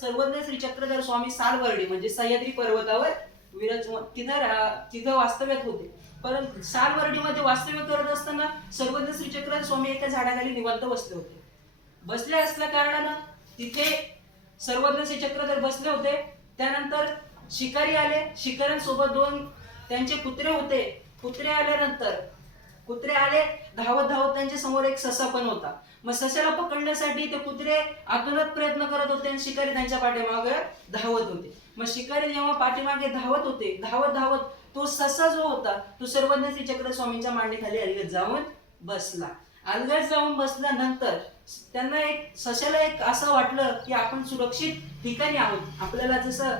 सर्वज्ञ श्री चक्रधर स्वामी सालवर्डी म्हणजे सह्याद्री पर्वतावर विराज तिथं तिथं वास्तव्यात होते. परंतु सालवर्डीमध्ये वास्तव्य करत असताना सर्वज्ञ श्री चक्रधर स्वामी एका झाडाखाली निवांत बसले होते. बसले असल्या कारणानं तिथे सर्वज्ञ श्री चक्रधर बसले होते. त्यानंतर शिकारी आले. शिकाऱ्यांसोबत दोन त्यांचे कुत्रे होते. कुत्रे आल्यानंतर कुत्रे आले धावत धावत त्यांच्यासमोर एक ससा पण होता. मग सशाला पकडण्यासाठी ते कुत्रे आतुरत प्रयत्न करत होते आणि शिकारी त्यांच्या पाठीमागे धावत होते. मग शिकारी जेव्हा पाठीमागे धावत होते धावत धावत तो ससा जो होता तो सर्वज्ञ श्री चक्र स्वामींच्या मांडीखाली अलगद जाऊन बसला. अलगद जाऊन बसल्यानंतर त्यांना एक सशाला एक असं वाटलं की आपण सुरक्षित ठिकाणी आहोत. आपल्याला जसं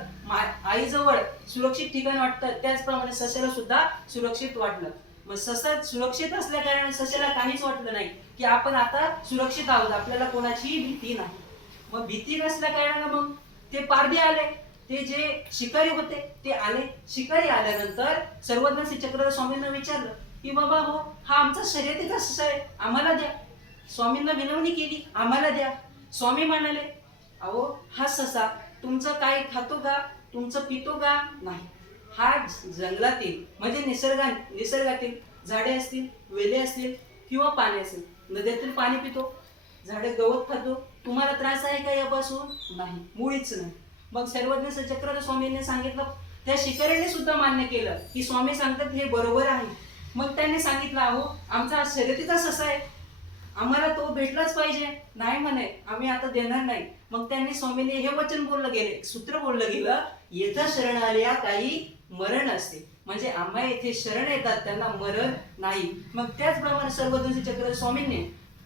आईजवळ सुरक्षित ठिकाण वाटतं त्याचप्रमाणे सशाला सुद्धा सुरक्षित वाटलं. मग ससा सुरक्षित असल्या कारण सशाला काहीच वाटलं नाही की आपण आता सुरक्षित आहोत आपल्याला कोणाचीही भीती नाही. मग भीती नसल्या कारणानं मग ते पारधी आले ते जे शिकारी होते ते आले. शिकारी आल्यानंतर सर्वज्ञ श्री चक्रधर स्वामींना विचारलं की बाबा हो हा आमचा शर्यतीचा ससा आहे आम्हाला द्या. स्वामींना विनवणी केली आम्हाला द्या. स्वामी म्हणाले अहो हा ससा तुमचं काय खातो का? तुमचं पितो का? नाही. हा जंगलातील म्हणजे निसर्गा निसर्गातील झाडे असतील वेले असतील किंवा पाणी असेल नद्यातील पाणी पितो झाडे गवत खातो तुम्हाला त्रास आहे का यापासून? नाही मुळीच नाही. मग सर्वज्ञ चक्रधर स्वामींनी सांगितलं त्या शिकाऱ्याने सुद्धा मान्य केलं की स्वामी सांगतात हे बरोबर आहे. मग त्यांनी सांगितलं अहो आमचा शर्यतीचा ससा आहे. आम्हाला तो भेटलाच पाहिजे. नाही म्हणे आम्ही आता देणार नाही. मग त्यांनी स्वामींनी हे वचन बोललं गेले सूत्र बोललं गेलं येता शरण आल्या काही मरण असते. म्हणजे आम्हा येथे शरण येतात त्यांना मरण नाही. मग त्याचप्रमाणे सर्वजण चक्र स्वामींनी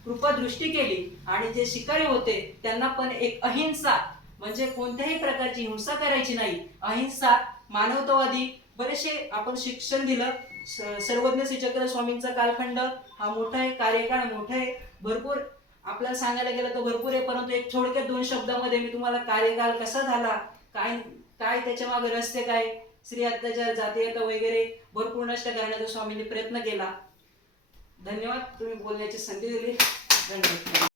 कृपा दृष्टी केली आणि जे शिकारी होते त्यांना पण एक अहिंसा म्हणजे कोणत्याही प्रकारची हिंसा करायची नाही. अहिंसा मानवतावादी बरेचसे आपण शिक्षण दिलं. सर्वज्ञ श्रीचक्र स्वामींचा कालखंड हा मोठा आहे कार्यकाळ मोठा आहे भरपूर आपल्याला सांगायला गेलं तर भरपूर आहे परंतु एक थोडक्यात दोन शब्दामध्ये मी तुम्हाला कार्यकाल कसा झाला काय काय त्याच्यामागे रस्ते काय स्त्री अत्याचार जातीयता वगैरे भरपूर नष्ट करण्याचा स्वामींनी प्रयत्न केला. धन्यवाद तुम्ही बोलण्याची संधी दिली. धन्यवाद.